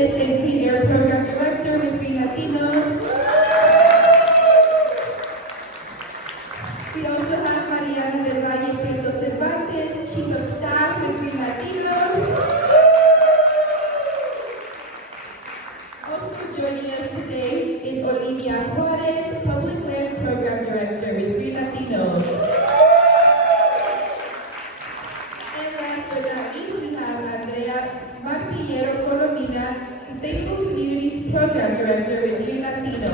Services and Clean Air Program Director with Green Latinos. We also have Mariana del Valle Prieto Cervantes, Chief of Staff with Green Latinos. Also joining us today is Olivia Juarez, Public Land Program Director with Green Latinos. And last but not least, we have Andrea Martillero Colomina, Sustainable Communities Program Director with Green Latino.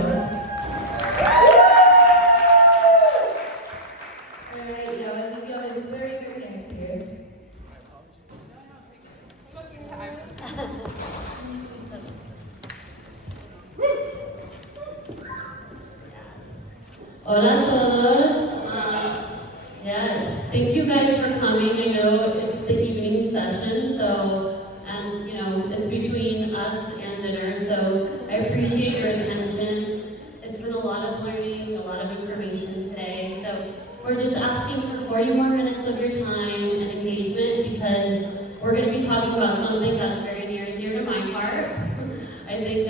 Alright, y'all, let me give y'all a very good hands here. Hola a todos. Yes, thank you guys for coming. I know it's the evening session, and it's between us and dinner, so I appreciate your attention. It's been a lot of learning, a lot of information today, so we're just asking for 40 more minutes of your time and engagement because we're going to be talking about something that's very near and dear to my heart. I think,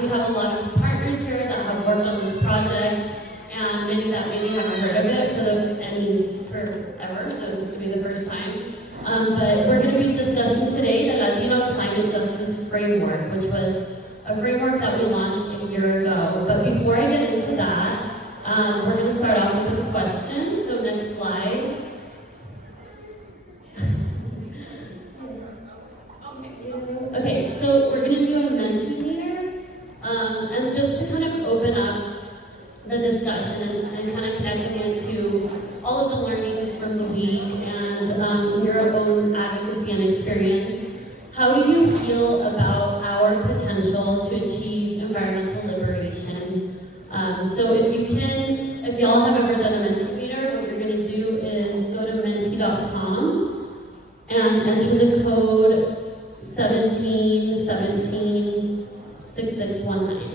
we have a lot of partners here that have worked on this project, and many that maybe haven't heard of it forever, so this could be the first time. But we're going to be discussing today the Latino Climate Justice Framework, which was a framework that we launched a year ago. But before I get into that, we're going to start off with a question. So next slide. Okay, so we're going to do a Mentimeter, and just to kind of open up the discussion and kind of connecting it to all of the learnings from the week and your own advocacy and experience. How do you feel about our potential to achieve environmental liberation? So if y'all have ever done a Mentimeter, what you're going to do is go to menti.com and enter the code 17176619.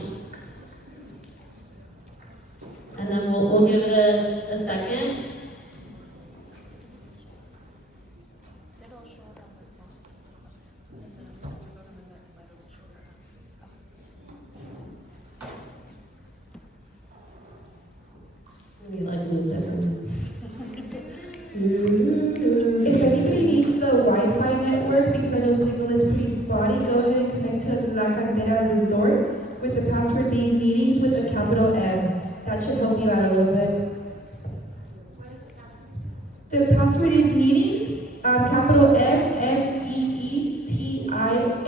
And then we'll give it a second. Maybe like lose it. If anybody needs the Wi-Fi network, because I know signal is pretty spotty, go ahead and connect to La Cantera Resort with the password being meetings with a capital M. That should help you out a little bit. The password is meetings, capital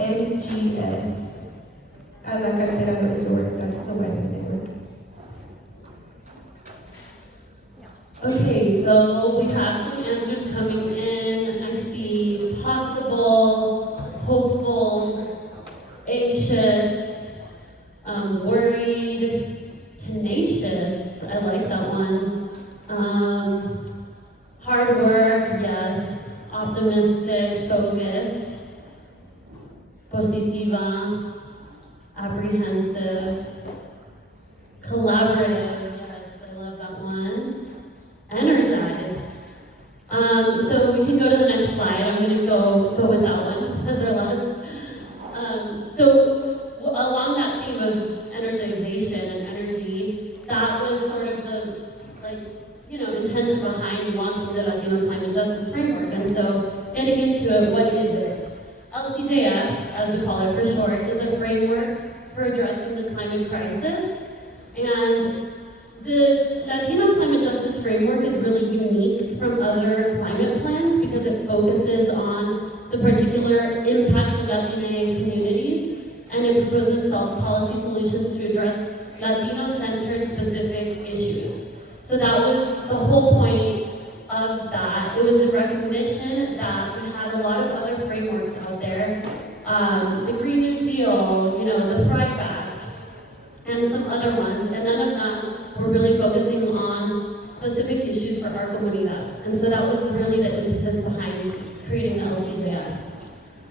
MEETINGS at La Cantera Resort. That's the Wi-Fi network. Okay, so we have some answers coming in. I see possible, hopeful, anxious, worried, tenacious. I like that one. Hard work, yes. Optimistic, focused. Positiva, apprehensive. Collaborative, yes, I love that one. Energized. So we can go to the next slide. I'm going to go with that one as our last. So along that theme of energization and energy, that was sort of the intention behind launching the Latino Climate Justice Framework. And so getting into it, what is it? LCJF, as we call it for short, is a framework for addressing the climate crisis. And the Latino Climate Justice Framework is really unique from other climate plans because it focuses on the particular impacts of Latina communities, and it proposes policy solutions to address Latino-centered specific issues. So that was the whole point of that. It was a recognition that we had a lot of other frameworks out there, the Green New Deal, the Thrive Act, and some other ones, and none of them were really focusing on specific issues for our comunidad. And so that was really the impetus behind creating the LCJF.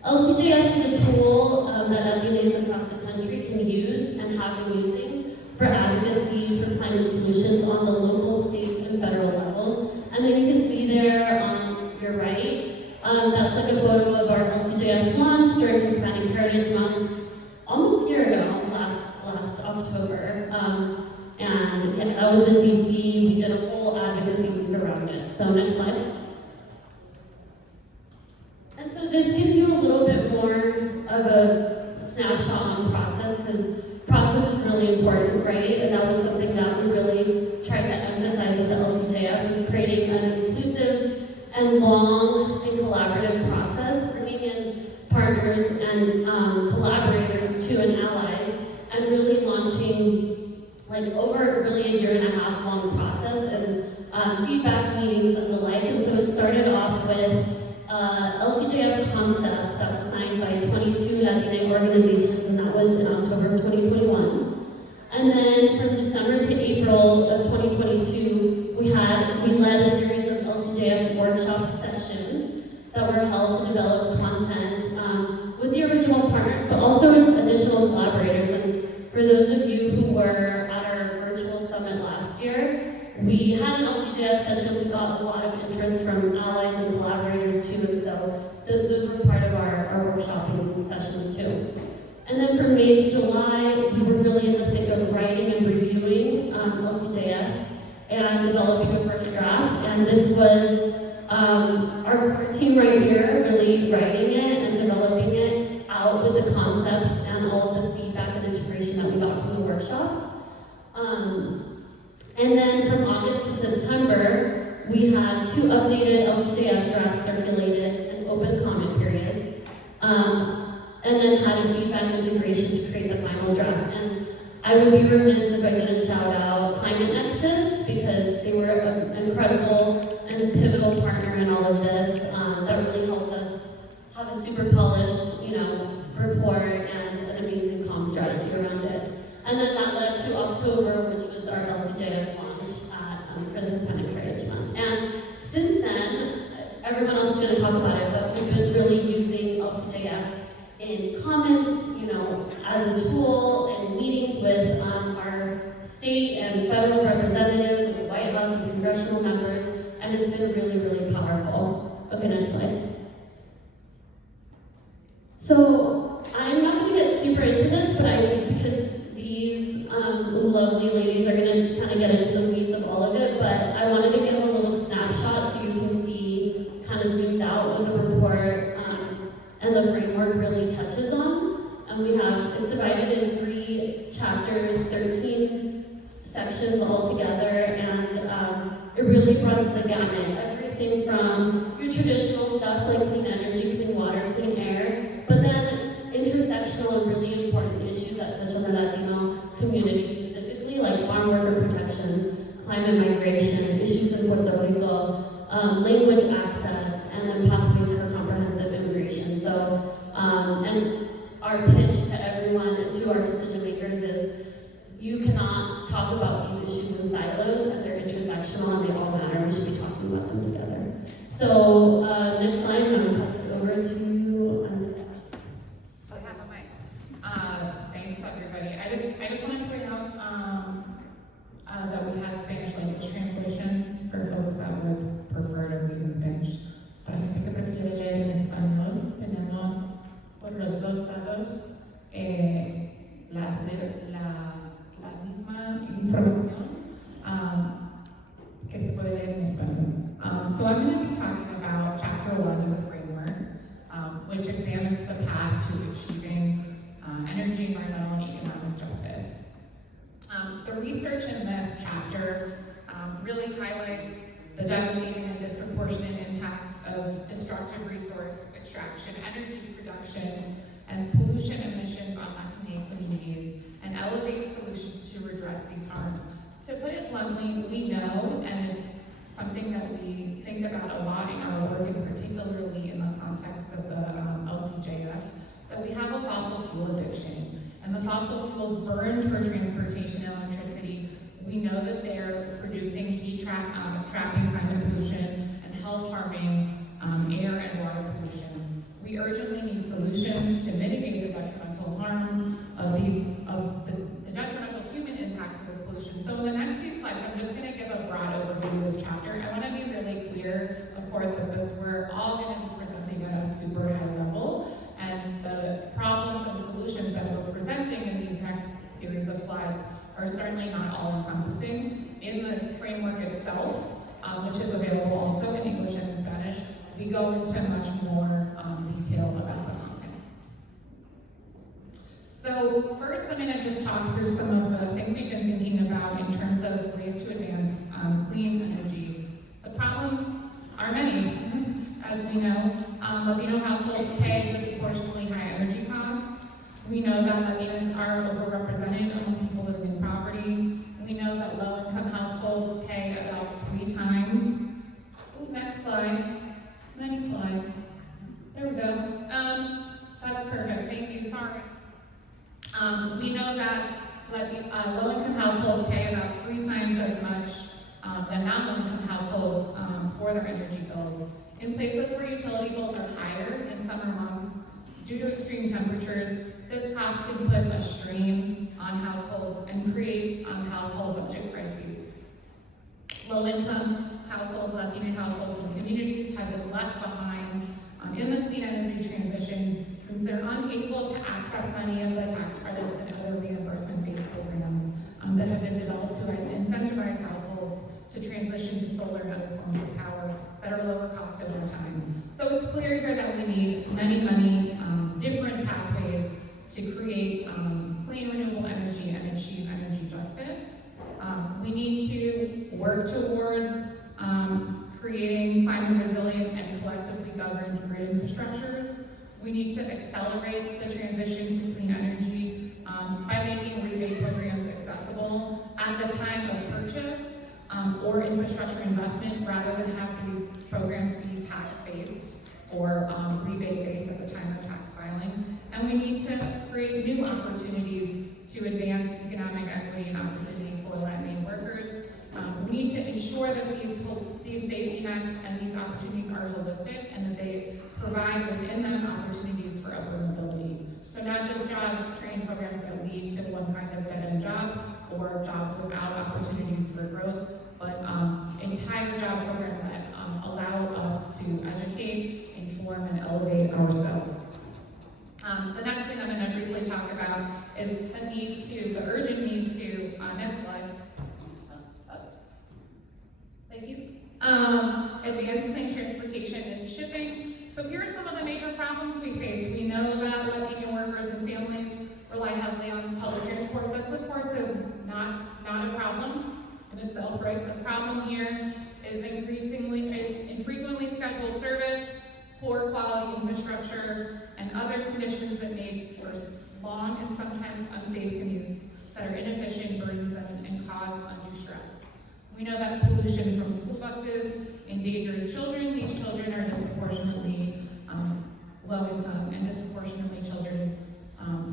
LCJF is a tool that Latinos across the country can use and have been using for advocacy for climate solutions on the local, state, and federal levels. And then you can see there on your right, that's like a photo of our LCJF launch during Hispanic Heritage Month was in DC. We did a whole advocacy week around it. So next slide. And so this gives you a little bit more of a snapshot on process, because process is really important, right? And that was something that we really tried to emphasize with the LCJF, was creating an inclusive and long and collaborative process, bringing in partners and collaborators to and allies, and really launching like over really a 1.5-year long process and feedback meetings and the like. And so it started off with LCJF concept that was signed by 22 Latino organizations, and that was in October of 2021. And then from December to April of 2022, we led a series of LCJF workshop sessions that were held to develop content with the original partners, but also with additional collaborators. And for those of you who were at our virtual summit last year, we had an LCJF session. We got a lot of interest from allies and collaborators too, and so those were part of our workshopping sessions too. And then from May to July, we were really in the thick of writing and reviewing LCJF and developing a first draft. And this was our core team right here, really writing it and developing it out with the concepts and all of the feedback and integration that we got from the workshops. And then from August to September, we had 2 updated LCJF drafts circulated and open comment periods. And then had a feedback integration to create the final draft. And I would be remiss if I didn't shout out Climate Nexus, because they were an incredible and pivotal partner in all of this. That really helped us have a super polished, report and an amazing comm strategy around it. And then that led to October, which was our LCJF launch for the Hispanic Heritage Month. And since then, everyone else is going to talk about it, but we've been really using LCJF in comments, as a tool, and meetings with our state and federal representatives, the White House, and congressional members, and it's been really, really powerful. Okay, next slide. So I'm not going to get super into this, but because these lovely ladies are going to kind of get into the weeds of all of it, but I wanted to give a little snapshot so you can see kind of zoomed out what the report and the framework really touches on. And it's divided in 3 chapters, 13 sections altogether, and it really runs the gamut. Everything from your traditional stuff like clean energy, clean water, clean air, but then intersectional and really important issues that touch on the Latino community specifically, like farm worker protections, climate migration, issues in Puerto Rico, language access, and then pathways for comprehensive immigration. So, and our pitch to everyone, to our decision makers, is you cannot talk about these issues in silos, and they're intersectional and they all matter. We should be talking about them together. So, next slide, I'm going to pass it over to Andrea. I have a mic. Thanks, everybody. I just want to point out that we have Spanish language translation for folks that would prefer to read in Spanish. Para gente que prefiere leer en español, tenemos por los 2 lados la misma información que se puede leer en español. So I'm going to be talking about Chapter 1 of the framework, which examines the path to achieving energy, environmental, and economic justice. The research in this chapter really highlights the devastating and disproportionate impacts of destructive resource extraction, energy production, and pollution emissions on Latino communities, and elevates solutions to redress these harms. To put it bluntly, we know, and it's something that we think about a lot in our work, and particularly in the context of the LCJF, that we have a fossil fuel addiction. And the fossil fuels burned for transportation and electricity, we know that they're producing heat trapping climate pollution and health harming air and water pollution. We urgently need solutions to mitigate the detrimental harm of the detrimental human impacts of this pollution. So in the next few slides, I'm just going to give a broad overview of this chapter. I want to be really clear, of course, that we're all going to be presenting at a super high level, and the problems and solutions that we're presenting in these next series of slides are certainly not all encompassing. in the framework itself, which is available also in English and in Spanish, we go into much more detail about the content. So first, I'm going to just talk through some of the things we've been thinking about in terms of ways to advance clean energy. The problems are many, as we know. Latino households pay disproportionately high energy costs. We know that Latinas are overrepresented among people living in poverty. We know that low-income households pay about 3 times. Ooh, next slide. Many slides. There we go. That's perfect. Thank you. Sorry. We know that low-income households pay about 3 times as much than non-low-income households for their energy bills. In places where utility bills are higher in summer months, due to extreme temperatures, this cost can put a strain on households and create household budget crises. Low-income households, Latino households, and communities have been left behind in the clean energy transition since they're unable to access many of the tax credits and other reimbursement-based programs that have been developed to incentivize households to transition to solar and other forms of power that are lower cost over time. So it's clear here that we need many different pathways to create clean renewable energy and achieve energy justice. We need to work towards creating climate resilient and collectively governed grid infrastructures. We need to accelerate the transition to clean energy by making rebate programs accessible at the time of purchase or infrastructure investment, rather than have these programs be tax-based or rebate-based at the time of tax filing. And we need to create new opportunities to advance economic equity and opportunity for Latino workers. We need to ensure that these safety nets and these opportunities are holistic and that they provide within them opportunities for upward mobility. So not just job training programs that lead to one kind of dead-end job or jobs without opportunities for growth, but entire job programs that allow us to educate, inform, and elevate ourselves. The next thing I'm going to briefly talk about is the urgent need to, next slide. Thank you. Advance clean transportation and shipping. So here are some of the major problems we face. We know that Latino workers and families rely heavily on public transport. This, of course, is not a problem in itself, right? The problem here is infrequently scheduled service, poor quality infrastructure, and other conditions that make for long and sometimes unsafe commutes that are inefficient, burdensome, and cause undue stress. We know that pollution from school buses endangers children. These children are disproportionately low income and disproportionately children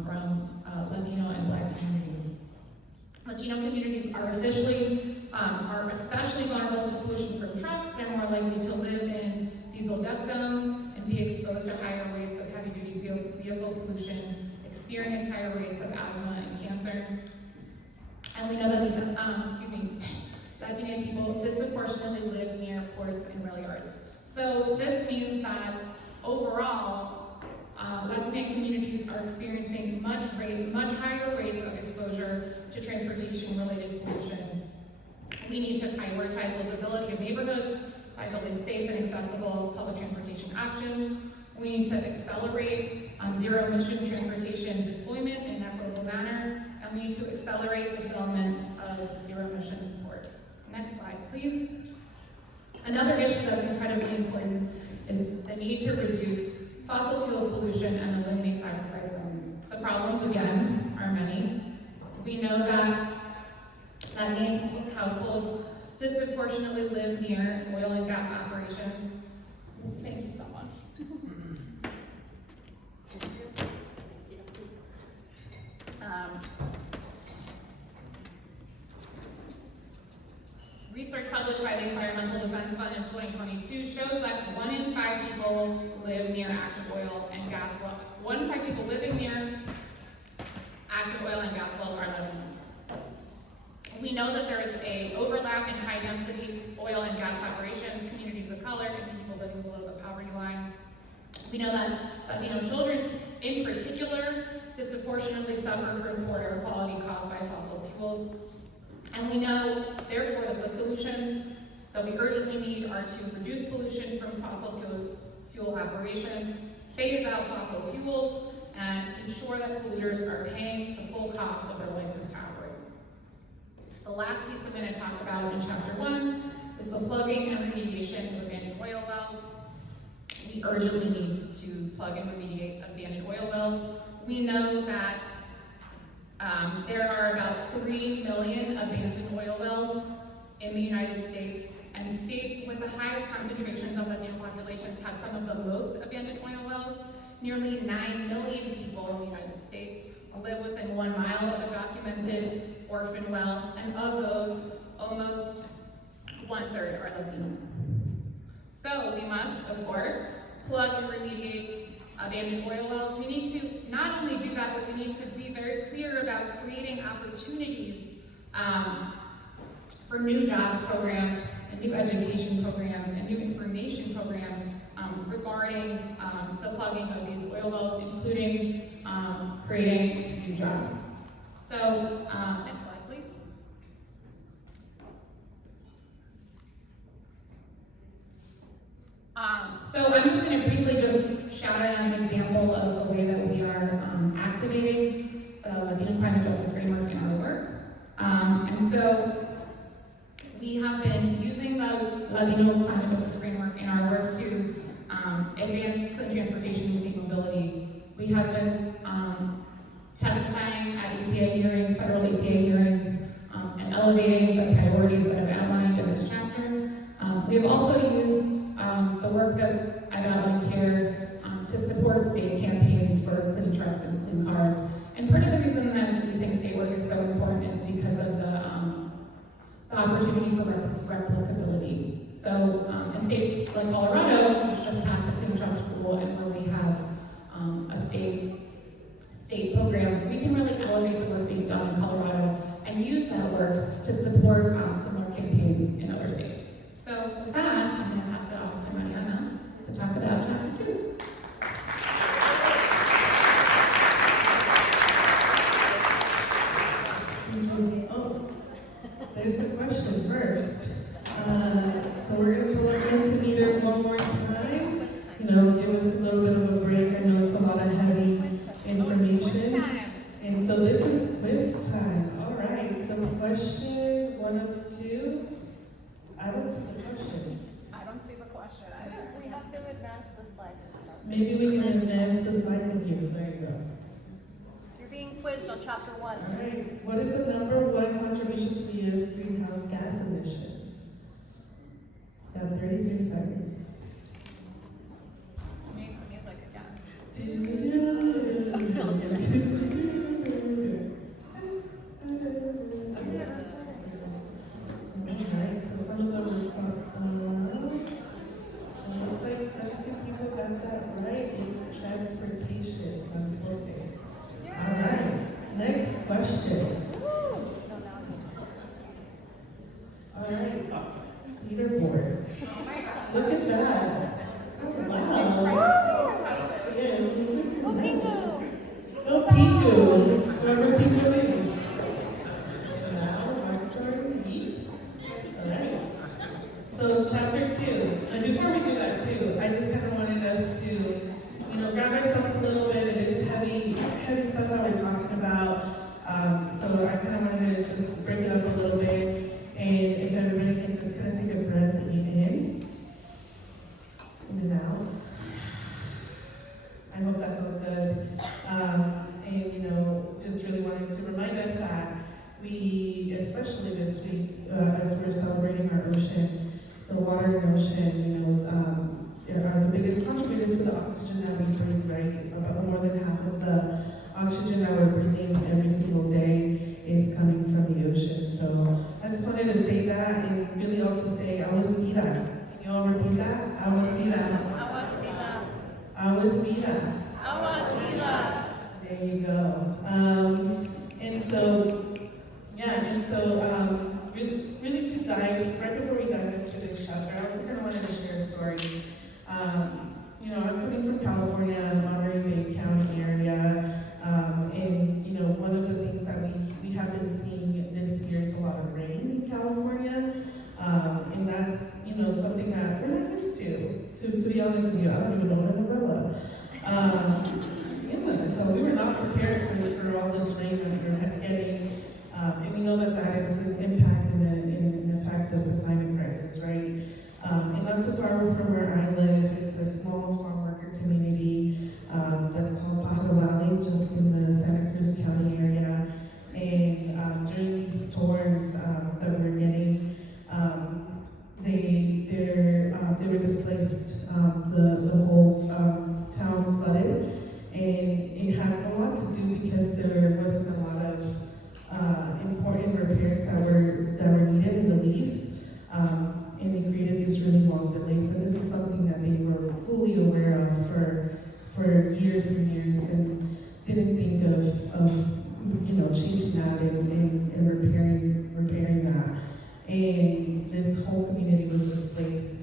from Latino and Black communities. Latino communities are especially vulnerable to pollution from trucks. They're more likely to live in diesel dust zones and be exposed to higher rates of heavy-duty vehicle pollution, experience higher rates of asthma and cancer. And we know that Latino people disproportionately live near ports and rail yards. So this means that overall, Latino communities are experiencing much higher rates of exposure to transportation-related pollution. We need to prioritize livability of neighborhoods by building safe and accessible public transportation options. We need to accelerate zero-emission transportation deployment in an equitable manner, and we need to accelerate the development of zero-emission ports. Next slide, please. Another issue that's incredibly important is the need to reduce fossil fuel pollution and eliminate sacrifice zones. The problems, again, are many. We know that Latino households disproportionately live near oil and gas operations. Thank you so much. Research published by the Environmental Defense Fund in 2022 shows that 1 in 5 people live near active oil and gas wells. 1 in 5 people living near active oil and gas wells are Latinos. We know that there is an overlap in high-density oil and gas operations, communities of color, and people living below the poverty line. We know that Latino children, in particular, disproportionately suffer from poor air quality caused by fossil fuels. And we know, therefore, that the solutions that we urgently need are to reduce pollution from fossil fuel operations, phase out fossil fuels, and ensure that polluters are paying the full cost of their license to operate. The last piece I'm going to talk about in chapter 1 is the plugging and remediation of abandoned oil wells. We urgently need to plug and remediate abandoned oil wells. We know that there are about 3 million abandoned oil wells in the United States, and states with the highest concentrations of Latino populations have some of the most abandoned oil wells. Nearly 9 million people in the United States live within 1 mile of a documented orphan well, and of those, almost 1/3 are Latino. So we must, of course, plug and remediate abandoned oil wells. We need to not only do that, but we need to be very clear about creating opportunities for new jobs programs and new education programs and new information programs regarding the plugging of these oil wells, including creating new jobs. So, next slide, please. So I'm just going to briefly just shout out an example of the way that we are activating the Latino climate justice framework in our work. And so we have been using the Latino climate justice framework in our work to advance clean transportation and clean mobility. We have been testifying at EPA hearings, federal EPA hearings, and elevating the priorities that I've outlined in this chapter. We have also used the work that I've outlined here to support state campaigns for clean trucks and clean cars. And part of the reason that we think state work is so important is because of the opportunity for replicability. So in states like Colorado, which just passed the clean trucks rule, and where we have a state program, we can really elevate the work being done in Colorado and use that work to support similar campaigns in other states. So with that, I'm going to pass it off to Mariana to talk about chapter 2. Oh, there's a question first. So we're going to plug into meter one more time. Give us a little bit of a break. I know it's a lot of heavy information. And so this is quiz time. All right, so question 1 of 2. I don't see the question. I don't see the question. We have to advance the slide to start. Maybe we can advance the slide with you. There you go. You're being quizzed on chapter 1. All right, what is the number 1 contribution to the U.S. greenhouse gas emissions? You have 33 seconds. Make some music again. Alright, so some of them response. Looks like 17 people got that right. It's transportation. Transporte. Alright, next question. Alright, leaderboard. Look at that. Wow. Yes, Go Pingu! Go Pingu. Whoever Pingu is. Now, Mark's starting to eat. Alright. So, chapter 2. And before we do that, too, I just kind of wanted us to, ground ourselves a little bit. It is heavy stuff that we're talking about. So, I kind of wanted to just break it up a little bit. And if everybody can just kind of take a breath in and out. I hope that felt good. And just really wanted to remind us that we, especially this week, as we're celebrating our ocean, so water and ocean, are the biggest contributors to the oxygen that we breathe, right? About more than half of the oxygen that we're breathing every single day is coming from the ocean. So I just wanted to say that, and really all to say, Aguas vida. Can you all repeat that? Aguas vida. Aguas vida. Aguas vida. Aguas vida. There you go. Really to dive, right before we dive into this chapter, I also kind of wanted to share a story. I'm coming from California, Monterey-Bay County area, and one of the things that we have been seeing this year is a lot of rain. rain that we're getting. And we know that that is an impact and an effect of the climate crisis, right? And not too far from where I live is a small farm worker community that's called Pajaro Valley, just in the Santa Cruz County area. And during these storms that we're getting, they were displaced. The whole town flooded, and it had a lot to do because there wasn't a lot of important repairs that were needed in the leaves, and it created these really long delays. And this is something that they were fully aware of for years and years, and didn't think of changing that and repairing that. And this whole community was displaced.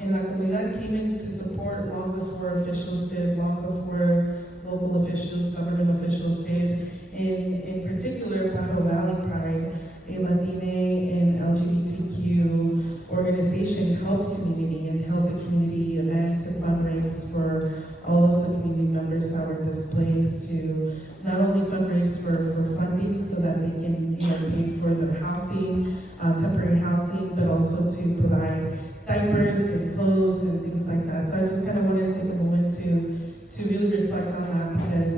And La Comunidad came in to support long before officials did, long before local officials, government officials did. And in particular, Pajaro Valley Pride, a Latino and LGBTQ organization, helped community and held the community event to fundraise for all of the community members that were displaced, to not only fundraise for funding so that they can pay for their housing, temporary housing, but also to provide diapers and clothes and things like that. So I just kind of wanted to take a moment to really reflect on that, because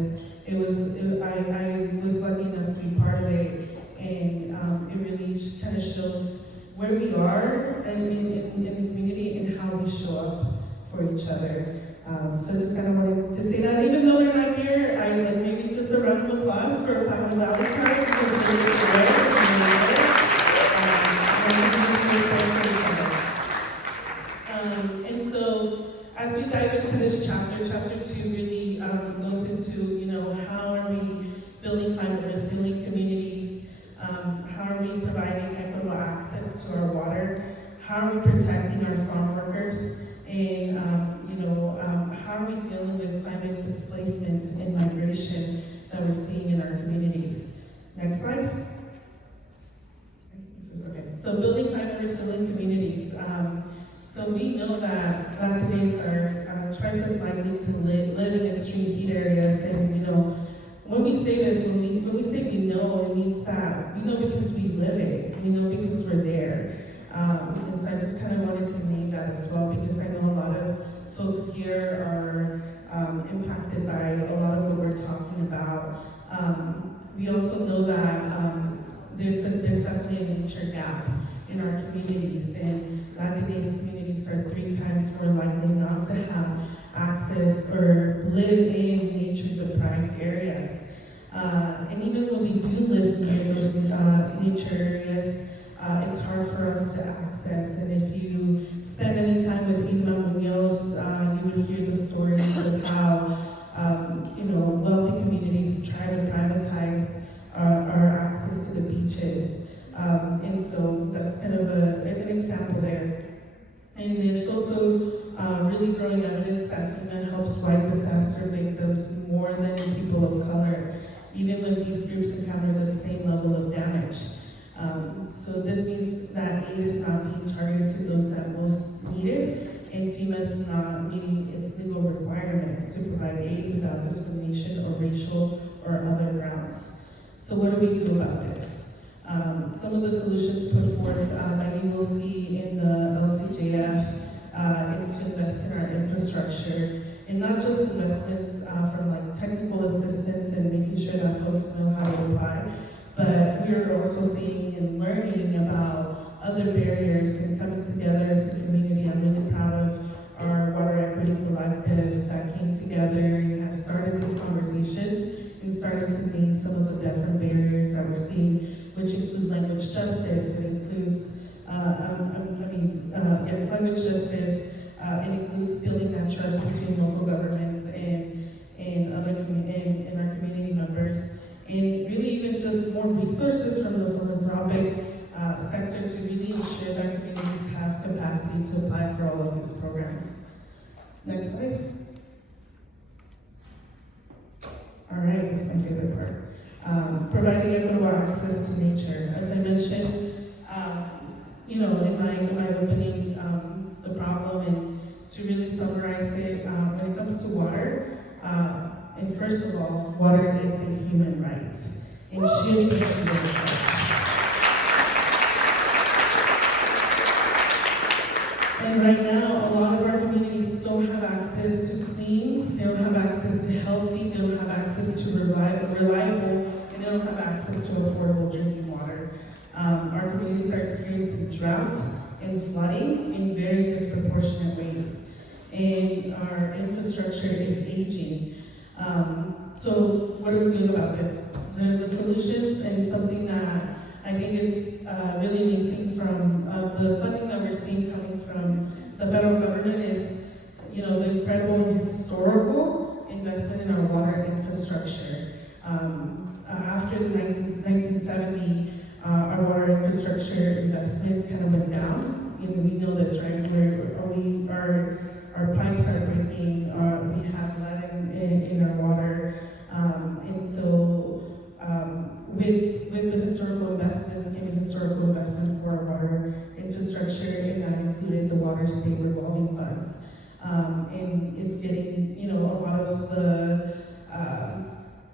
I was lucky enough to be part of it, and it really kind of shows where we are in the community and how we show up for each other. So just kind of wanted to say that, even though they're not here, I like maybe just a round of applause for Pajaro Valley Park, because they're really great. And so, as we dive into this chapter 2 really goes into, how are we building climate resilient communities? How are we providing equitable access to our water? How are we protecting our farm workers? And how are we dealing with climate displacement and migration that we're seeing in our communities? Next slide. This is okay. So building climate resilient communities. So we know that Latinos are twice as likely to live in extreme heat areas, and when we say this, when we say we know, it means that we know because we live it. We know because we're there. And so I just kind of wanted to name that as well, because I know a lot of folks here are impacted by a lot of what we're talking about. We also know that there's definitely a nature gap in our communities, and Latinx communities are 3 times more likely not to have access or live in nature-deprived areas. And even when we do live in those nature areas, it's hard for us to access. And if you spend any time with Irma Munoz, you would hear the stories of how wealthy communities try to privatize our access to the beaches. And so that's kind of an example there. And there's also really growing evidence that FEMA helps white disaster victims more than people of color, even when these groups encounter the same level of damage. So this means that aid is not being targeted to those that most need it, and FEMA is not meeting its legal requirements to provide aid without discrimination or racial or other grounds. So what do we do about this? Some of the solutions put forth that you will see in the LCJF is to invest in our infrastructure, and not just investments from like technical assistance and making sure that folks know how to apply, but we're also seeing and learning about other barriers and coming together as a community. I'm really proud of our Water Equity Collective that came together and have started these conversations and started to name some of the different barriers that we're seeing, which include language justice. It includes, language justice. It includes building that trust between local governments and other and our community members, and really even just more resources from the philanthropic sector to really ensure that communities have capacity to apply for all of these programs. Next slide. All right, this is my favorite part. Providing equitable access to nature. As I mentioned, in my opening, the problem, and to really summarize it, when it comes to water, And first of all, water is a human right, and should be treated as such. And right now, a lot of our communities don't have access to clean, they don't have access to healthy, they don't have access to reliable, and they don't have access to affordable drinking water. Our communities are experiencing drought and flooding in very disproportionate ways. And our infrastructure is aging. So what are we doing about this? The solutions, and something that I think is really amazing from the funding that we're seeing coming from the federal government is, the incredible historical investment in our water infrastructure. After the 1970, our water infrastructure investment kind of went down. We know this, right? Our pipes are breaking, we have lead in our water, and so with the historical investments, giving historical investment for our water infrastructure, and that included the water state revolving funds. And it's getting, a lot of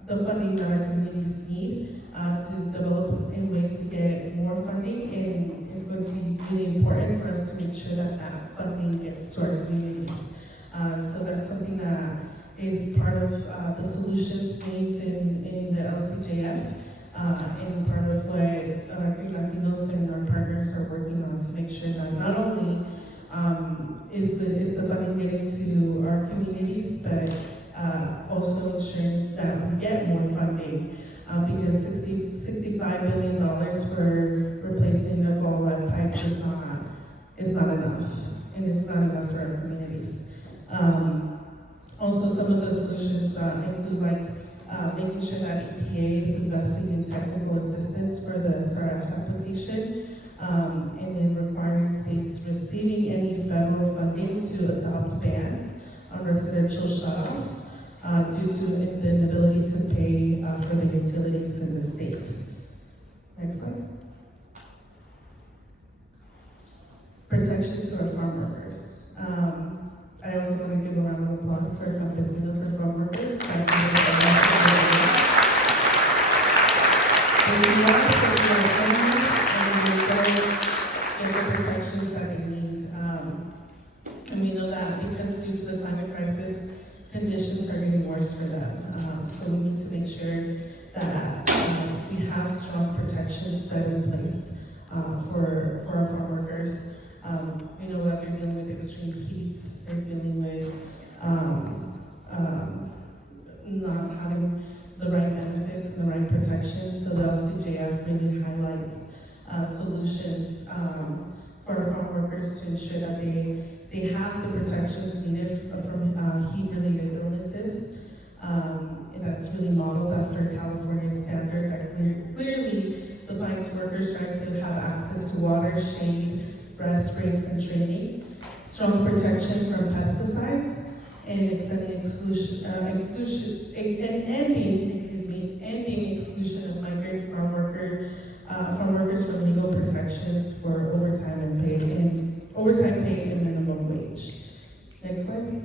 the funding that our communities need to develop in ways to get more funding, and it's going to be really important for us to make sure that funding gets to our communities. So that's something that is part of the solutions named in the LCJF, and part of what Green Latinos and our partners are working on to make sure that not only is the funding getting to our communities, but also ensuring that we get more funding, because $65 billion for replacing the fall lead pipes is not enough, and it's not enough for our communities. Also, some of the solutions include making sure that EPA is investing in technical assistance for the SRF application, and then requiring states receiving any federal funding to adopt bans on residential shutoffs due to the inability to pay for the utilities in the states. Next slide. Protection to our farm workers. I also want to give a round of applause for campesinos and farm workers. They want to protect their families, and they don't get the protections that they need. And we know that because due to the climate crisis, conditions are getting worse for them. So we need to make sure that we have strong protections set in place for our farm workers. We know that they're dealing with extreme heat, they're dealing with not having the right benefits and the right protections. So the LCJF really highlights solutions for our farm workers to ensure that they have the protections needed from heat-related illnesses. And that's really modeled after California's standard that clearly defines workers trying to have access to water, shade, rest breaks, and training, strong protection from pesticides, and extending ending exclusion of migrant farm workers from legal protections for overtime pay and minimum wage. Next slide.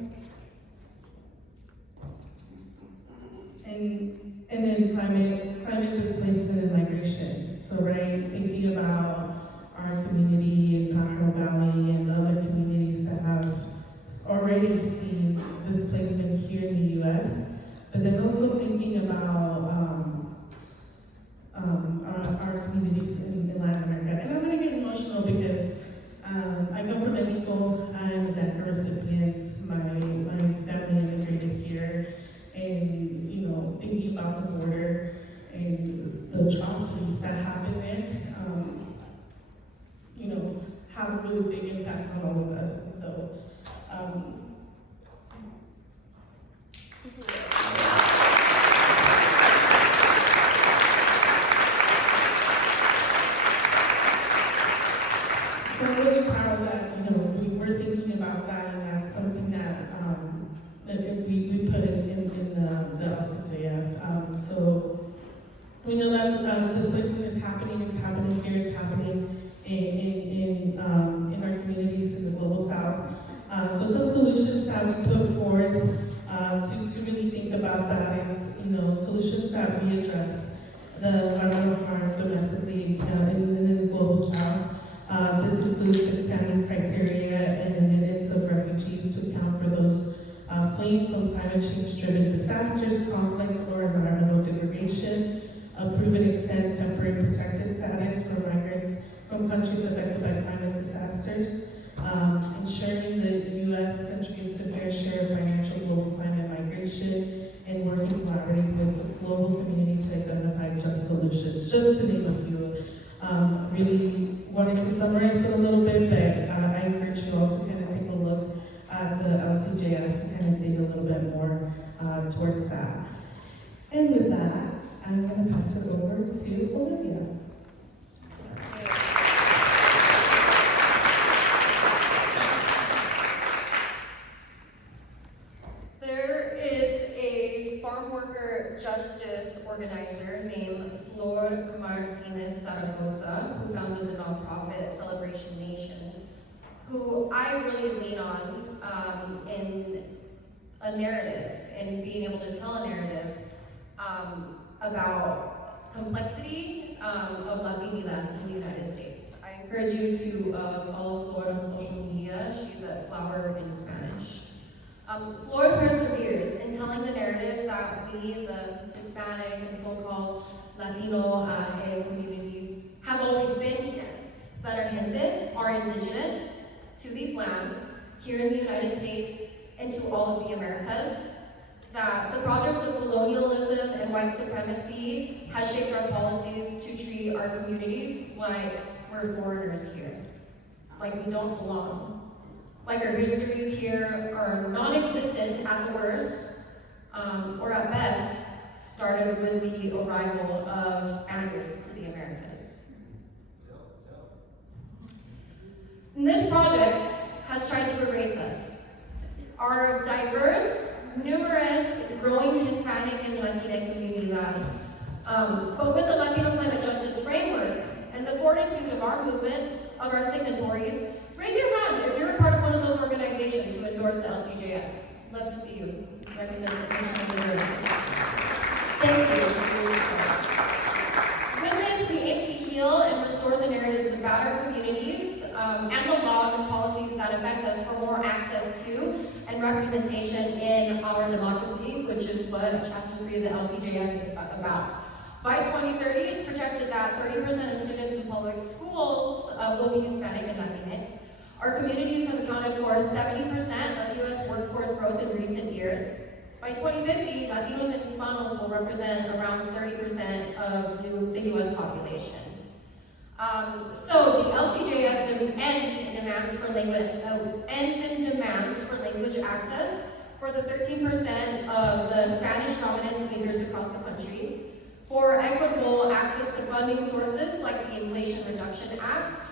And then climate displacement and migration. So thinking about our community in Pajaro Valley and other communities that have already seen displacement here in the U.S., but then also thinking about our communities in Latin America. And I'm going to get emotional because I come from Mexico. I'm a DACA recipient. My family immigrated here, and thinking about the border and the atrocities that happen there, have a really big impact on all of us. And so, so I'm really proud that we were thinking about that, and that's something that we put in the LCJF. So we know that displacement is happening. It's happening here. It's happening in our communities in the global south. So some solutions that we put forth to really think about that is, solutions that we address the environmental harm domestically in the global south. This includes expanding criteria and admittance of refugees to account for those fleeing from climate change-driven disasters, conflict, or environmental degradation, approve and extend temporary protected status for migrants from countries affected by climate disasters, ensuring the U.S. contributes to fair share of financial global climate migration, and working collaboratively with the global community to identify just solutions, just to name a few. Really wanted to summarize it a little bit, but I encourage you all to kind of take a look at the LCJF to kind of dig a little bit more towards that. And with that, I'm going to pass it over to Olivia. There is a farm worker justice organizer named Flor Martinez Zaragoza, who founded the nonprofit Celebration Nation, who I really lean on in a narrative, and being able to tell a narrative about complexity of Latinidad in the United States. I encourage you to follow Flor on social media. She's at Flower in Spanish. Flor perseveres in telling the narrative that we, the Hispanic and so-called Latino communities, have always been here, that our gente are indigenous to these lands, here in the United States, and to all of the Americas, that the project of colonialism and white supremacy has shaped our policies to treat our communities like we're foreigners here, like we don't belong. Like our histories here are non-existent at the worst, or at best, started with the arrival of Spaniards to the Americas. And this project has tried to erase us. Our diverse, numerous, growing Hispanic and Latina community, but with the Latino climate justice framework and the fortitude of our movements, of our signatories. Raise your hand if you're a part of one of those organizations who endorse the LCJF. Love to see you. Recognition. Thank you. With this, we aim to heal and restore the narratives about our communities and the laws and policies that affect us for more access to and representation in our democracy, which is what Chapter 3 of the LCJF is about. By 2030, it's projected that 30% of students in public schools will be Hispanic and Latinx. Our communities have accounted for 70% of U.S. workforce growth in recent years. By 2050, Latinos and Hispanos will represent around 30% of the U.S. population. So the LCJF ends in demands for language access for the 13% of the Spanish-dominant speakers across the country, for equitable access to funding sources like the Inflation Reduction Act,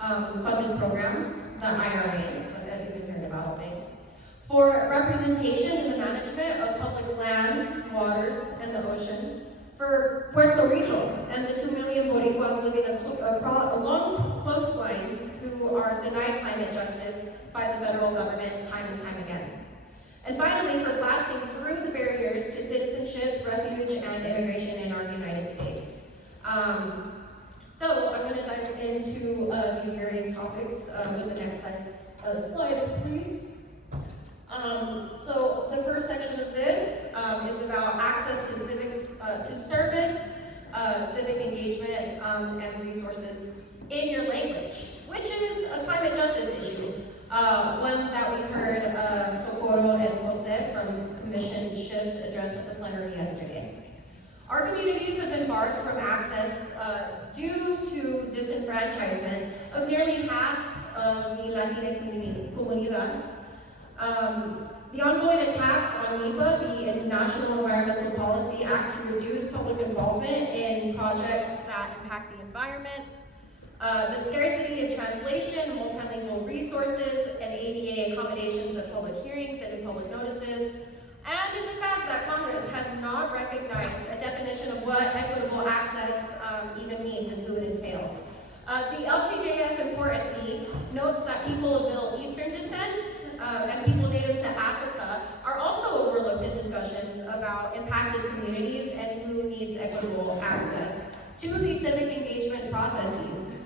funded programs, the IRA, that you've been hearing about all day, for representation in the management of public lands, waters, and the ocean, for Puerto Rico and the 2 million Boricuas living along coastlines who are denied climate justice by the federal government time and time again. And finally, for blasting through the barriers to citizenship, refuge, and immigration in our United States. So I'm going to dive into these various topics with the next slide, please. So the first section of this is about access to service, civic engagement, and resources in your language, which is a climate justice issue. One that we heard Socorro and Jose from Commission Shift address at the plenary yesterday. Our communities have been barred from access due to disenfranchisement of nearly half of the Latina comunidad. The ongoing attacks on NEPA, the National Environmental Policy Act, to reduce public involvement in projects that impact the environment, the scarcity of translation, multilingual resources, and ADA accommodations at public hearings and in public notices, and in the fact that Congress has not recognized a definition of what equitable access even means and who it entails. The LCJF, importantly, notes that people of Middle Eastern descent and people native to Africa are also overlooked Two of these civic engagement processes.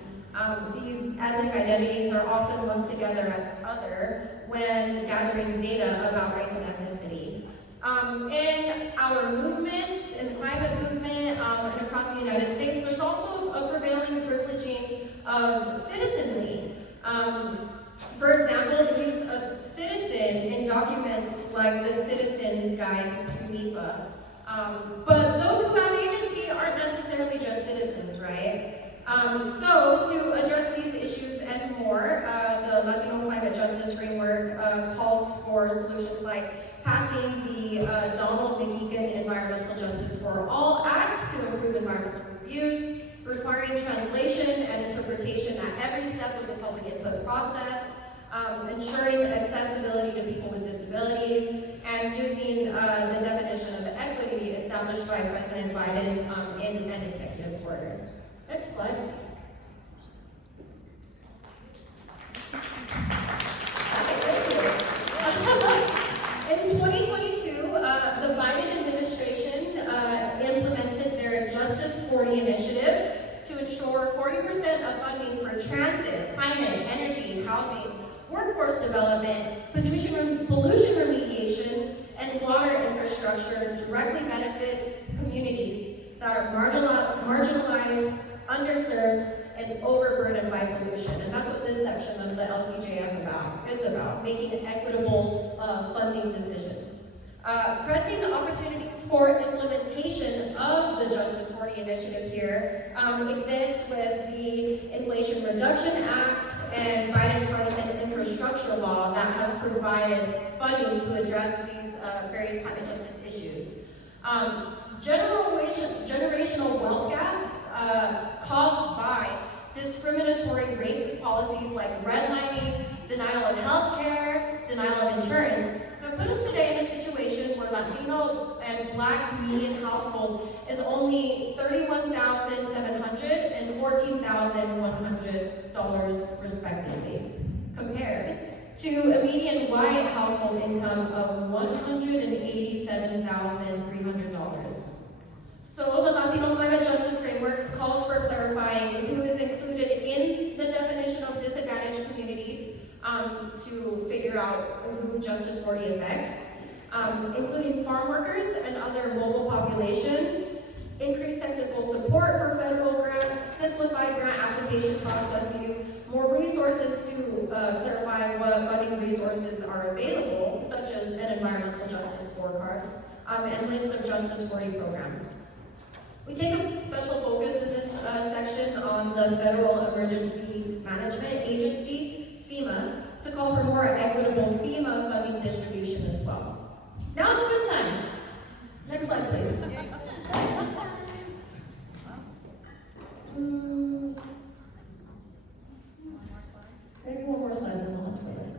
These ethnic identities are often lumped together as other when gathering data about race and ethnicity. In our movements, in the climate movement, and across the United States, there's also a prevailing privileging of citizenry. For example, the use of citizen in documents like the Citizen's Guide to NEPA. But those who have agency aren't necessarily just citizens, right? So to address these issues and more, the Latino Climate Justice Framework calls for solutions like passing the Donald McKeegan Environmental Justice for All Act to improve environmental reviews, requiring translation and interpretation at every step of the public input process, ensuring accessibility to people with disabilities, and using the definition of equity established by President Biden in an executive order. Next slide, please. In 2022, the Biden administration implemented their Justice 40 initiative to ensure 40% of funding for transit, climate, energy, housing, workforce development, pollution remediation, and water infrastructure directly benefits communities that are marginalized, underserved, and overburdened by pollution. And that's what this section of the LCJF is about, making equitable funding decisions. Pressing opportunities for implementation of the Justice 40 initiative here exists with the Inflation Reduction Act and bipartisan infrastructure law that has provided funding to address these various climate justice issues. Generational wealth gaps caused by discriminatory racist policies like redlining, denial of health care, denial of insurance, have put us today in a situation where Latino and Black median household is only $31,700 and $14,100 respectively, compared to a median white household income of $187,300. So the Latino Climate Justice Framework calls for clarifying who is included in the definition of disadvantaged communities to figure out who Justice 40 affects, including farm workers and other mobile populations, increased technical support for federal grants, simplified grant application processes, more resources to clarify what funding resources are available, such as an environmental justice scorecard, and lists of Justice 40 programs. We take a special focus in this section on the Federal Emergency Management Agency, FEMA, to call for more equitable FEMA funding distribution as well. Now it's quiz time. Next slide, please. Maybe one more slide and then we'll have to go back.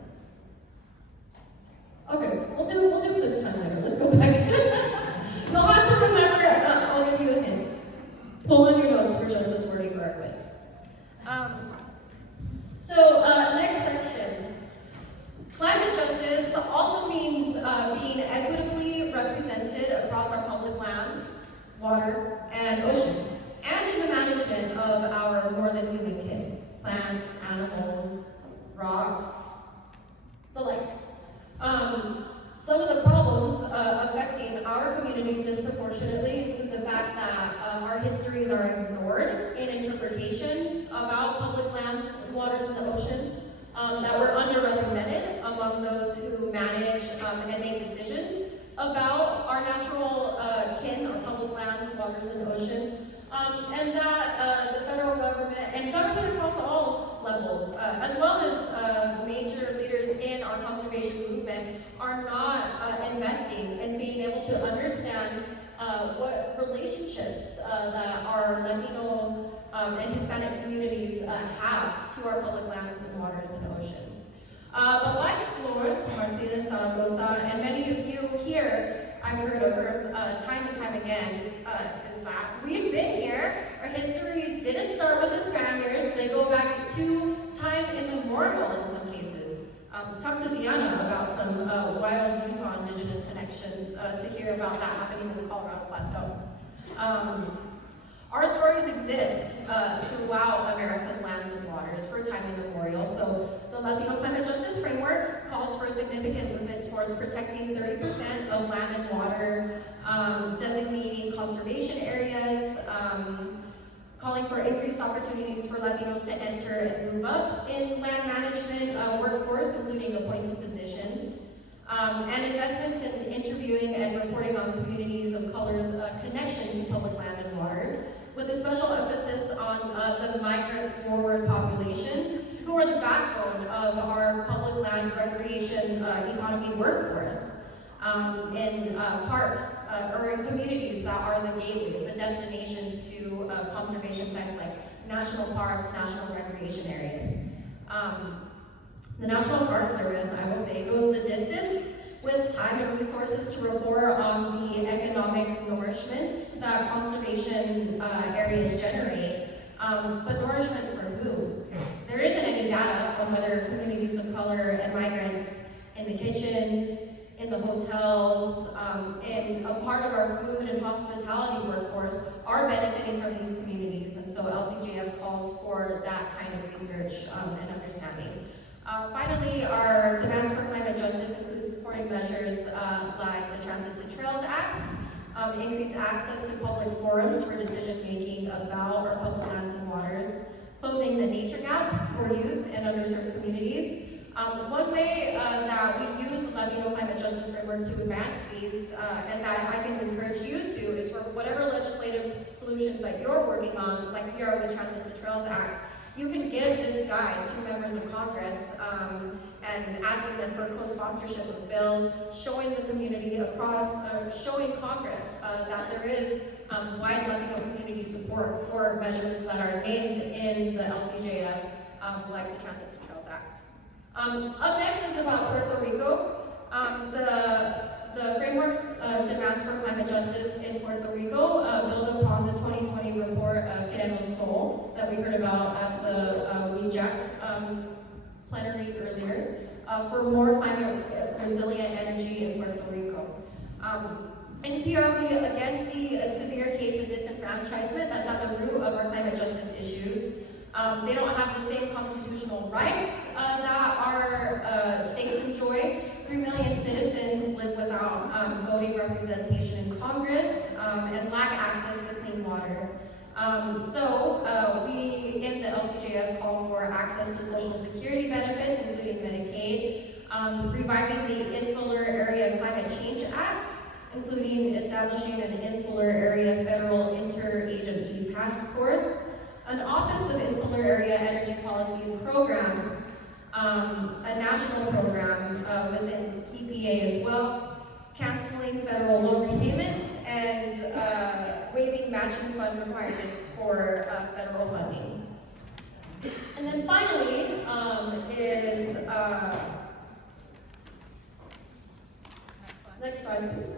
Okay, we'll do this time later. Let's go back. You'll have to remember, I'll give you a hint. Pull on your notes for Justice 40 for our quiz. Next section. Climate justice also means being equitably represented across our public land, water, and ocean, and in the management of our more than human kin, plants, animals, rocks, the like. Some of the problems affecting our communities disproportionately include the fact that our histories are ignored in interpretation about public lands, waters, and the ocean, that we're underrepresented among those who manage and make decisions about our natural kin, our public lands, waters, and ocean, and that the federal government, and government across all levels, as well as major leaders in our conservation movement, are not investing in being able to understand what relationships that our Latino and Hispanic communities have to our public lands and waters and ocean. But like Lord Martinez Zaragoza and many of you here, I've heard of her time and time again, is that we've been here. Our histories didn't start with the Spaniards. They go back to time immemorial in some cases. Talk to Liana about some wild Utah indigenous connections to hear about that happening in the Colorado Plateau. Our story terms exist throughout America's lands and waters for time immemorial. So the Latino Climate Justice Framework calls for a significant movement towards protecting 30% of land and water, designating conservation areas, calling for increased opportunities for Latinos to enter and move up in land management workforce, including appointed positions, and investments in interviewing and reporting on communities of color's connection to public land and water, with a special emphasis on the migrant-forward populations, who are the backbone of our public land recreation economy workforce. In parks or in communities that are the gateways, the destinations to conservation sites like national parks, national recreation areas. The National Park Service, I will say, goes the distance with time and resources to report on the economic nourishment that conservation areas generate, but nourishment for who? There isn't any data on whether communities of color and migrants in the kitchens, in the hotels, and a part of our food and hospitality workforce are benefiting from these communities, and so LCJF calls for that kind of research and understanding. Finally, our demands for climate justice include supporting measures like the Transit to Trails Act, increase access to public forums for decision-making about our public lands and waters, closing the nature gap for youth and underserved communities. One way that we use the Latino Climate Justice Framework to advance these, and that I can encourage you to, is for whatever legislative solutions that you're working on, like we are with the Transit to Trails Act, you can give this guide to members of Congress and asking them for co-sponsorship of bills, showing the community across, showing Congress that there is wide Latino community support for measures that are named in the LCJF, like the Transit to Trails Act. Up next is about Puerto Rico. The framework's demands for climate justice in Puerto Rico build upon the 2020 report, Queremos Sol, that we heard about at the WEJAC plenary earlier, for more climate resilient energy in Puerto Rico. In PR, we again see a severe case of disenfranchisement that's at the root of our climate justice issues. They don't have the same constitutional rights that our states enjoy. 3 million citizens live without voting representation in Congress and lack access to clean water. So we in the LCJF call for access to social security benefits, including Medicaid, reviving the Insular Area Climate Change Act, including establishing an Insular Area Federal Interagency Task Force, an Office of Insular Area Energy Policy and Programs, a national program within EPA as well, canceling federal loan repayments, and waiving matching fund requirements for federal funding. And then finally is, next slide please.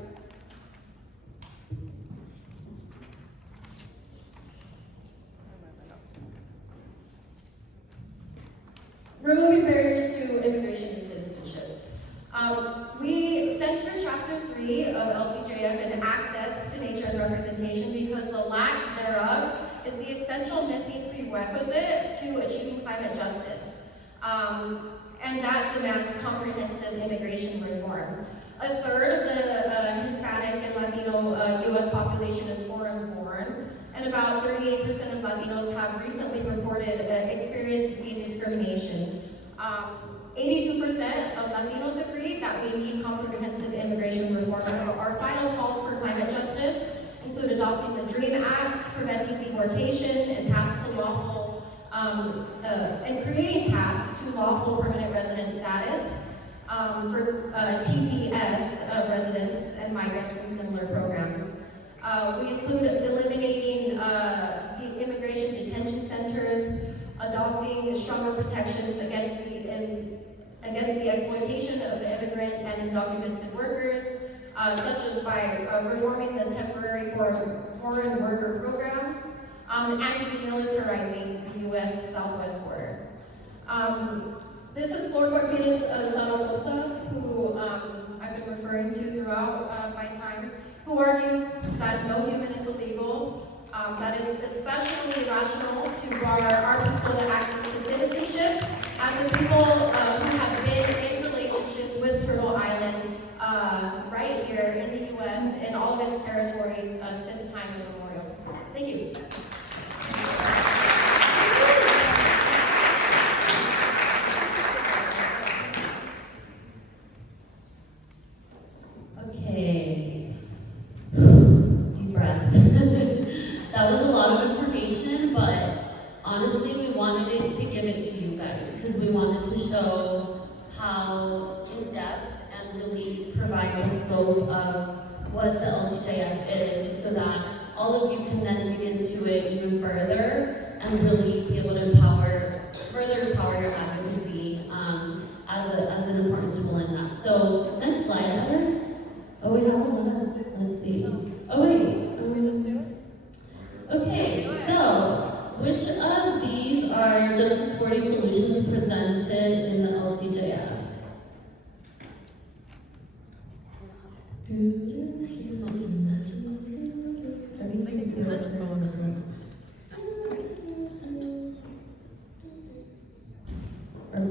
Removing barriers to immigration and citizenship. We center Chapter 3 of LCJF in access to nature and representation because the lack thereof is the essential missing prerequisite to achieving climate justice. And that demands comprehensive immigration reform. A third of the Hispanic and Latino U.S. population is foreign-born, and about 38% of Latinos have recently reported experiencing discrimination. 82% of Latinos agree that we need comprehensive immigration reform. So our final calls for climate justice include adopting the DREAM Act, preventing deportation, and paths to lawful, and creating paths to lawful permanent resident status for TPS residents and migrants in similar programs. We include eliminating immigration detention centers, adopting stronger protections against the exploitation of immigrant and undocumented workers, such as by reforming the temporary foreign worker programs, and demilitarizing the U.S. Southwest border. This is Flor Martinez Zaragoza, who I've been referring to throughout my time, who argues that no human is illegal, that it's especially rational to bar our people access to citizenship as the people who have been in relationship with Turtle Island right here in the U.S. and all of its territories since time immemorial. Thank you. Okay. Deep breath. That was a lot of information, but honestly, we wanted it to give it to you guys because we wanted to show how in depth and really provide the scope of what the LCJF is so that all of you can then dig into it even further and really be able to further empower your advocacy as an important tool in that. So next slide, Heather. Oh, we have one. Let's see. Oh wait, are we just do it? Okay, so which of these are Justice 40 solutions presented in the LCJF?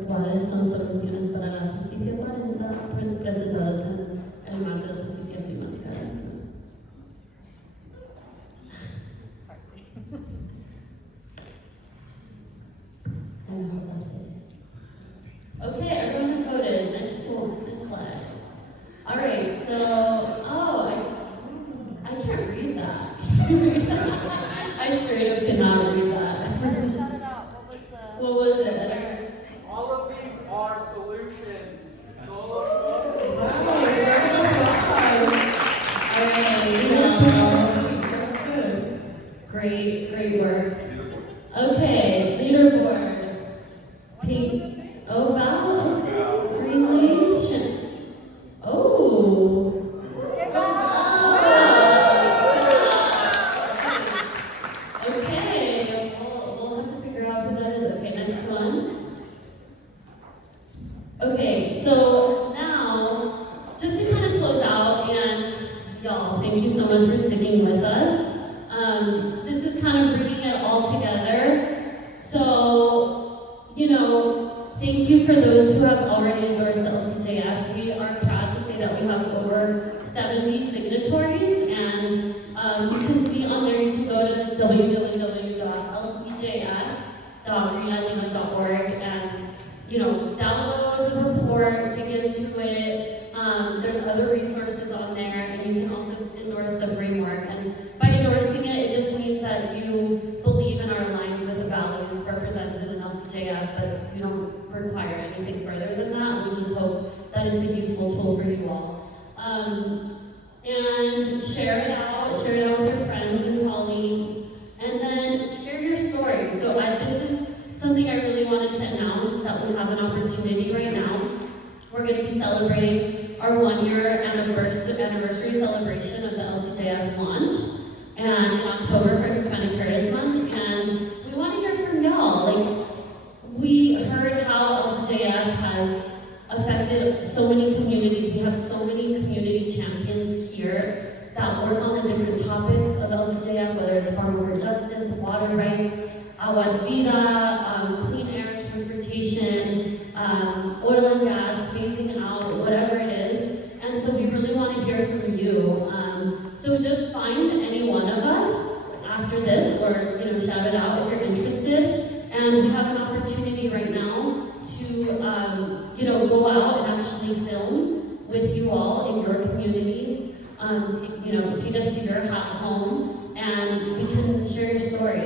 ¿Cuáles son soluciones para la justicia 40 presentadas en el marco de justicia climática? Okay, everyone has voted. Next slide. All right, so, I can't read that. I straight up cannot read that. Shout it out. What was it? All of these are solutions. All right, great work. Okay, leaderboard. Pink. Oh, wow. Okay. Green leaf. Oh. Okay, we'll have to figure out who that is. Okay, next one. Okay, so now, just to kind of close out, and y'all, thank you so much for sticking with us. This is kind of bringing it all together. So, thank you for those who have already endorsed the LCJF. We are proud to say that we have over 70 signatories, and you can see on there, you can go to www.lcjf.greenlatinos.org and, download the report, dig into it. There's other resources on there, and you can also endorse the framework. And by endorsing it, it just means that you believe and are aligned with the values represented in LCJF, but you don't require anything further than that. We just hope that it's a useful tool for you all. And share it out with your friends and colleagues, and then share your story. So this is something I really wanted to announce, is that we have an opportunity right now. We're going to be celebrating our 1-year anniversary celebration of the LCJF launch, and in October for Hispanic Heritage Month, and we want to hear from y'all. We heard how LCJF has affected so many communities. We have so many community champions here that work on the different topics of LCJF, whether it's farm worker justice, water rights, aguas vida, clean air transportation, oil and gas, phasing out, whatever it is. And so we really want to hear from you. So just find any one of us after this, or shout it out if you're interested. And we have an opportunity right now to go out and actually film with you all in your communities. Take us to your home, and we can share your story.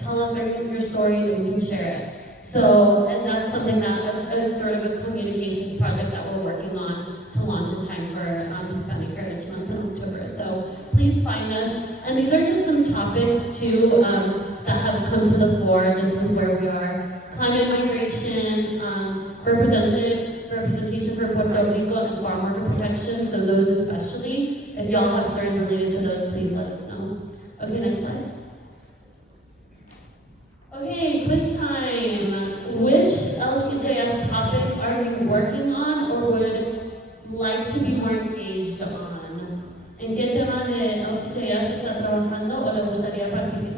Tell us your story, and we can share it. So, and that's something that is sort of a communications project that we're working on to launch in time for Hispanic Heritage Month in October. So please find us. And these are just some topics too that have come to the fore just with where we are. Climate migration, representation for Puerto Rico, and farm worker protection. So those especially, if y'all have stories related to those, please let us know. Okay, next slide. Okay, quiz time. Which LCJF topic are you working on or would like to be more engaged on? ¿En qué tema de LCJF está trabajando o le gustaría participar?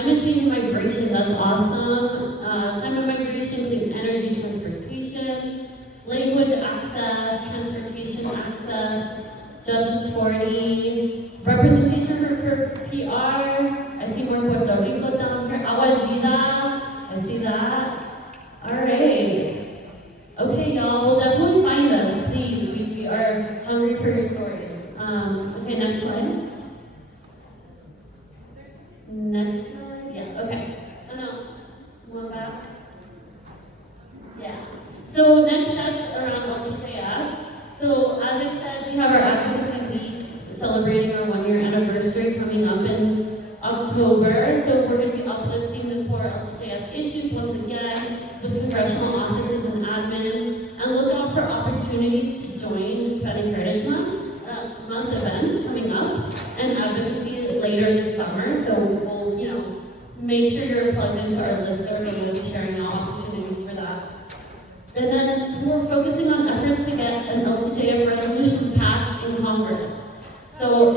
climate change and migration, that's awesome. Climate migration, clean energy, transportation, language access, transportation access, Justice 40, representation for PR. I see more Puerto Rico down here. Agua Vida, I see that. All right. Okay, y'all, well, definitely find us, please. We are hungry for your stories. Okay, next slide. Next slide. Yeah, okay. Oh no, one back. Yeah. So next steps around LCJF. So as I said, we have our advocacy week celebrating our 1-year anniversary coming up in October. So we're going to be uplifting the core LCJF issues once again with congressional offices and admin, and look out for opportunities to join Hispanic Heritage Month events coming up and advocacy later this summer. So we'll, make sure you're plugged into our listserv, and we'll be sharing out opportunities for that. And then we're focusing on efforts to get an LCJF resolution passed in Congress. So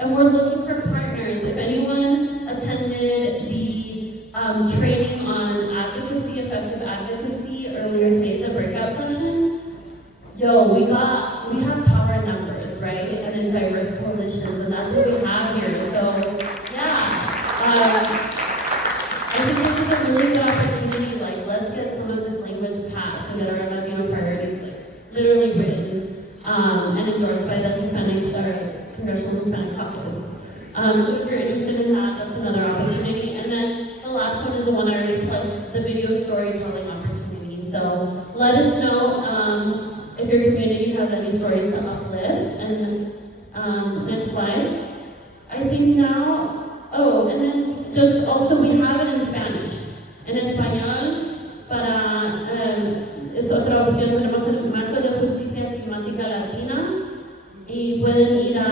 and we're looking for partners. If anyone attended the training on advocacy, effective advocacy earlier today, the breakout session, we have power in numbers, right? And in diverse coalitions, and that's what we have here. So yeah. I think this is a really good opportunity, let's get some of this language passed and get our Latino priorities, literally written, and endorsed by the Hispanic, or Congressional Hispanic Caucus. So if you're interested in that, that's another opportunity. And then the last one is the one I already plugged, the video storytelling opportunity. So let us know if your community has any stories to uplift. And next slide. I think now, and then just also we have it in Spanish. En español, es otra opción, tenemos el marco de justicia climática latina y pueden ir a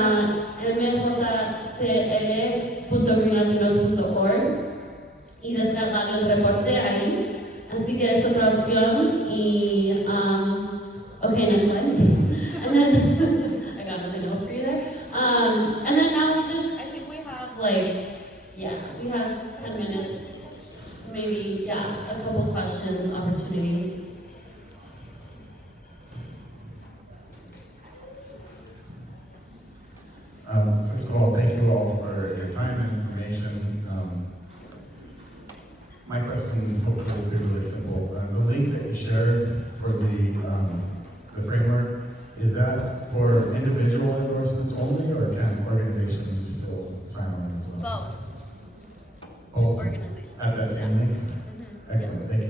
mjcl.greenlatinos.org y descargar el reporte ahí. Así que es otra opción y, okay, next slide. And then, I got nothing else for you there. And then now I think we have we have 10 minutes, maybe, a couple questions, opportunity. First of all, thank you all for your time and information. My question hopefully will be really simple. The link that you shared for the framework, is that for individual endorsements only, or can organizations still sign on as well? Both. Both? At that same link? Excellent, thank you.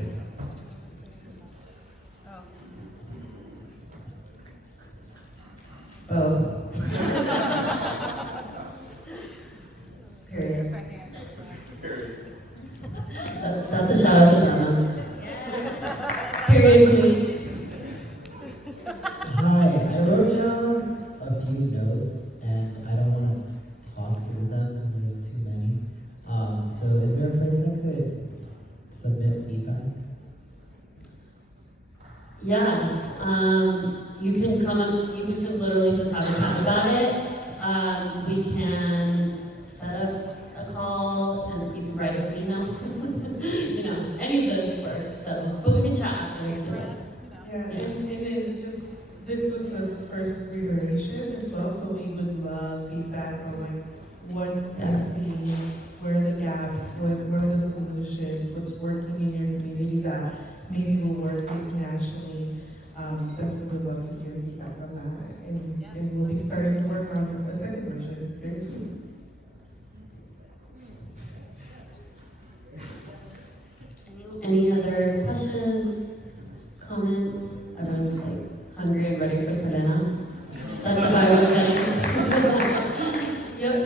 Period. That's a shout out to them. Period. Queen. Hi, I wrote down a few notes, and I don't want to talk through them because there's too many. So is there a place I could submit feedback? Yes. You can come up, you can literally just have a chat about it. We can set up a call, and you can write us an email. Any of those work. So, but we can chat after. Yeah, and then this was its first reiteration as well, so we would love feedback on what's missing, where are the gaps, what are the solutions, what's working in your community that maybe will work internationally. Definitely would love to hear feedback on that. And we'll be starting to work on a second version very soon. Any other questions, comments? Everyone's hungry and ready for Selena. That's the vibe I'm getting.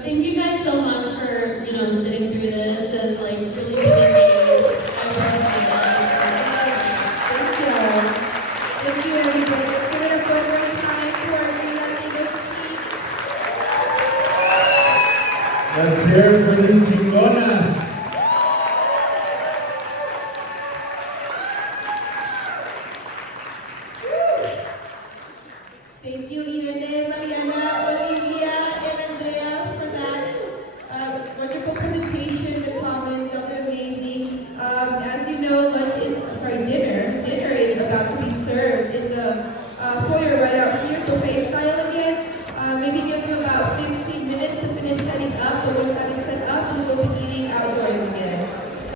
Thank you guys so much for sitting through this and really being engaged. Thank you, everybody. Let's give it up one more time for our new Latinos team. Let's hear it for these chingonas. Thank you, Irene, Mariana, Olivia, and Andrea for that wonderful presentation, the comments.